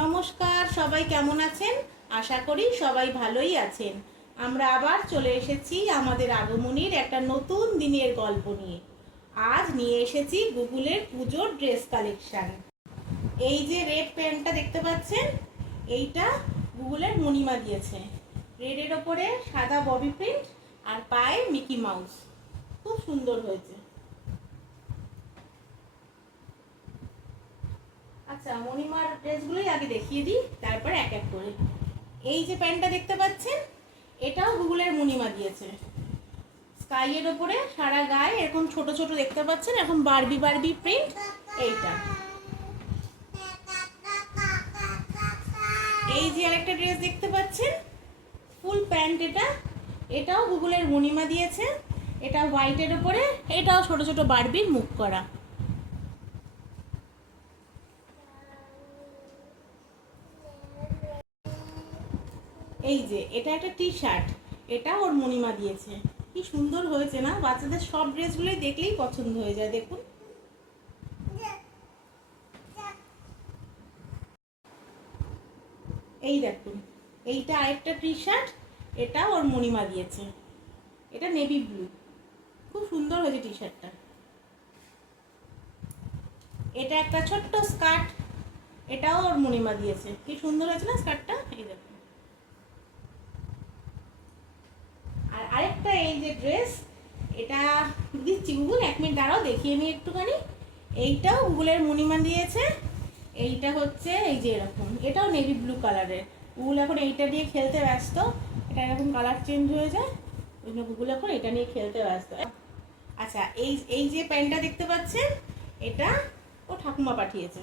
নমস্কার, সবাই কেমন আছেন? আশা করি সবাই ভালোই আছেন। আমরা আবার চলে এসেছি আমাদের আগমনীর একটা নতুন দিনের গল্প নিয়ে। আজ নিয়ে এসেছি গুগলের পুজোর ড্রেস কালেকশন। এই যে রেড প্যান্টটা দেখতে পাচ্ছেন, এইটা গুগলের মণিমা দিয়েছে। রেডের ওপরে সাদা ববি প্রিন্ট আর পায়ে মিকি মাউস, খুব সুন্দর হয়েছে। আচ্ছা, মণিমার ড্রেসগুলোই আগে দেখিয়ে দিই, তারপরে এক এক করে। এই যে প্যান্টটা দেখতে পাচ্ছেন, এটাও গুগলের মণিমা দিয়েছে। স্কাইয়ের ওপরে সারা গায়ে এরকম ছোট ছোট দেখতে পাচ্ছেন, এখন বারবি বারবি প্রিন্ট। এইটা এই যে আরেকটা ড্রেস দেখতে পাচ্ছেন, ফুল প্যান্ট। এটাও গুগলের মণিমা দিয়েছে। এটা হোয়াইটের ওপরে, এটাও ছোট ছোট বারবির মুখ করা। এই যে এটা একটা টি শার্ট, এটা ওর মণিমা দিয়েছে। কি সুন্দর হয়েছে না? বাচ্চাদের সব ড্রেসগুলোই দেখলেই পছন্দ হয়ে যায়। দেখুন, এই দেখুন, এইটা আরেকটা টি শার্ট, এটা ওর মণিমা দিয়েছে। এটা নেভি ব্লু, খুব সুন্দর হয়েছে টি শার্টটা। এটা একটা ছোট্ট স্কার্ট, এটাও ওর মণিমা দিয়েছে। কি সুন্দর হয়েছে না স্কার্টটা? এই দেখুন। আর আরেকটা এই যে ড্রেস, এটা দিচ্ছি গুগল, 1 মিনিট দাঁড়াও, দেখিয়ে নিই একটুখানি। এইটাও গুগলের মণিমা দিয়েছে। এইটা হচ্ছে এই যে এরকম, এটাও নেভি ব্লু কালারের। গুগল এখন এইটা দিয়ে খেলতে ব্যস্ত। এটা এরকম কালার চেঞ্জ হয়ে যায়, ওই জন্য গুগল এখন এটা নিয়ে খেলতে ব্যস্ত। আচ্ছা, এই এই যে প্যান্টটা দেখতে পাচ্ছেন, এটা ও ঠাকুমা পাঠিয়েছে।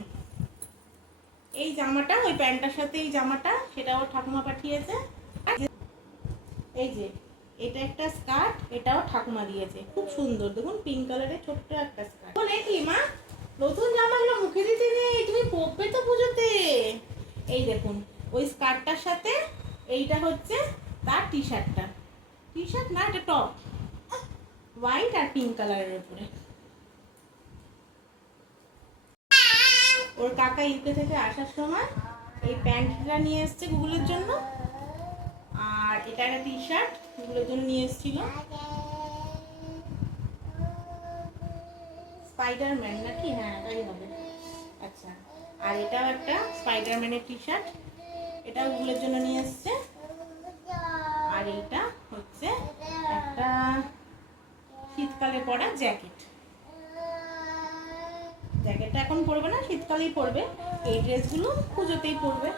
এই জামাটা ওই প্যান্টটার সাথে, এই জামাটা সেটা ওর ঠাকুমা পাঠিয়েছে। এই যে এটা একটা স্কার্ট, এটাও ঠাকুমা দিয়েছে। খুব সুন্দর, দেখুন পিঙ্ক কালারের ছোট্ট একটা স্কার্ট। বলে কি মা, নতুন জামাগুলো মুখে দিতে নেই, তুমি পরবে তো পুজোতে। এই দেখুন, ওই স্কার্টটার সাথে এইটা হচ্ছে তার টি শার্টটা। টি শার্ট না, এটা টপ, হোয়াইট আর পিঙ্ক কালারের উপরে। ওর কাকা ইউকে থেকে আসার সময় এই প্যান্টটা নিয়ে এসছে গুগলের জন্য, আর এটা একটা টি শার্ট গুগলের জন্য নিয়ে এসেছিল। স্পাইডারম্যান নাকি? হ্যাঁ, তাই হবে। আচ্ছা, আর এটাও একটা স্পাইডারম্যানের টি শার্ট, এটাও গুগলের জন্য নিয়ে এসছে। আর এইটা হচ্ছে একটা শীতকালে পরা জ্যাকেট। জ্যাকেটটা এখন পরবে না, শীতকালেই পরবে। এই ড্রেসগুলো পুজোতেই পরবে।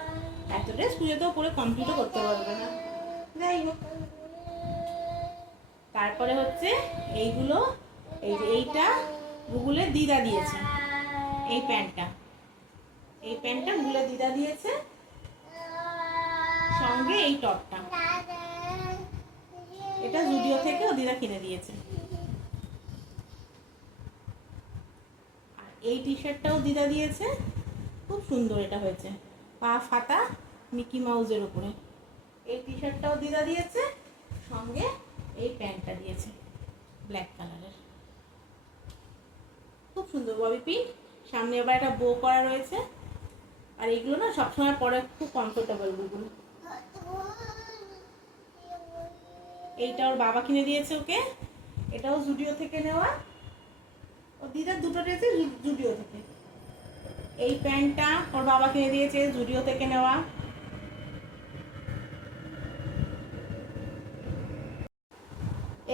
এত ড্রেস পুজোতেও পরে কমপ্লিটও করতে পারবে না। যাই হোক, তারপরে হচ্ছে এইগুলো, এই যে এইটা গুগলের দিদা দিয়েছে। এই প্যান্টটা, এই প্যান্টটা গুগলের দিদা দিয়েছে, সঙ্গে এই টপটা। এটা জুডিও থেকে ও দিদা কিনে দিয়েছে। আর এই টি শার্টটাও দিদা দিয়েছে, খুব সুন্দর এটা হয়েছে, পা ফাতা মিকি মাউজের উপরে। এই টি শার্টটাও দিদা দিয়েছে, সঙ্গে এই প্যান্টটা দিয়েছে ব্ল্যাক কালারের, খুব সুন্দর ববি পিন। সামনে আবার একটা বো করা রয়েছে। আর এইগুলো না সবসময় পরে খুব কমফোর্টেবল গুগল। এইটা ওর বাবা কিনে দিয়েছে ওকে, এটাও জুডিও থেকে নেওয়া। ও দিদার দুটো ড্রেসে জুডিও থেকে। এই প্যান্টটা ওর বাবা কিনে দিয়েছে, জুডিও থেকে নেওয়া।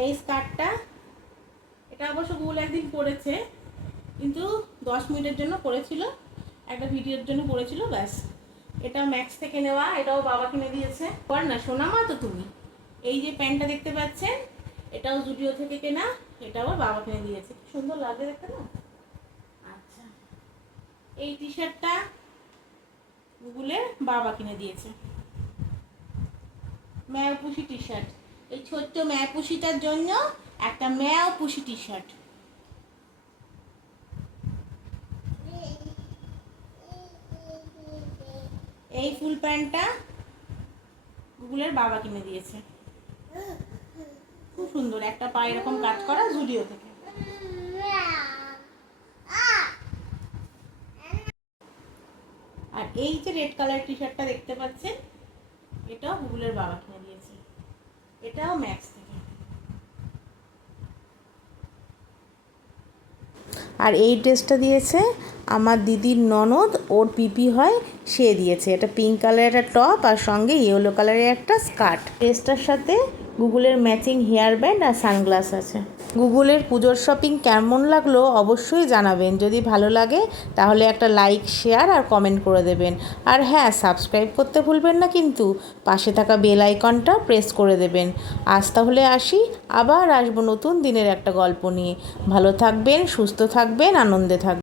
এই স্কার্টটা, এটা অবশ্য গুগল একদিন পরেছে, কিন্তু 10 মিনিটের জন্য পরেছিল, একটা ভিডিওর জন্য পরেছিল, ব্যাস। এটা ম্যাক্স থেকে নেওয়া, এটাও বাবা কিনে দিয়েছে। পর না সোনা মা তো তুমি। এই যে প্যান্টটা দেখতে পাচ্ছেন, এটাও জুডিও থেকে কেনা, এটাও বাবা কিনে দিয়েছে। কি সুন্দর লাগে দেখতে না? আচ্ছা, এই টি শার্টটা গুগলের বাবা কিনে দিয়েছে, ম্যাও পুষি টি শার্ট। এই ছোট্ট ম্যাও পুষিটার জন্য একটা ম্যাও পুষি টি শার্ট। এই ফুল প্যান্টটা গুগলের বাবা কিনে দিয়েছে, খুব সুন্দর, একটা পায়ে এরকম কাজ করা, জুডিও থেকে। আর আর এই যে রেড কালার টি শার্টটা দেখতে পাচ্ছেন, এটাও গুগলের বাবা কিনে দিয়েছে, এটাও ম্যাক্স থেকে। আর এই ড্রেসটা দিয়েছে আমার দিদির ননদ, ওর পিপি হয়, সে দিয়েছে। এটা পিঙ্ক কালারের একটা টপ আর সঙ্গে ইয়েলো কালারের একটা স্কার্ট। ড্রেসটার সাথে গুগলের ম্যাচিং হেয়ার ব্যান্ড আর সানগ্লাস আছে। গুগলের পুজোর শপিং কেমন লাগলো অবশ্যই জানাবেন। যদি ভালো লাগে তাহলে একটা লাইক, শেয়ার আর কমেন্ট করে দেবেন। আর হ্যাঁ, সাবস্ক্রাইব করতে ভুলবেন না কিন্তু, পাশে থাকা বেল আইকনটা প্রেস করে দেবেন। আজ তাহলে আসি, আবার আসবো নতুন দিনের একটা গল্প নিয়ে। ভালো থাকবেন, সুস্থ থাকবেন, আনন্দে থাকবেন।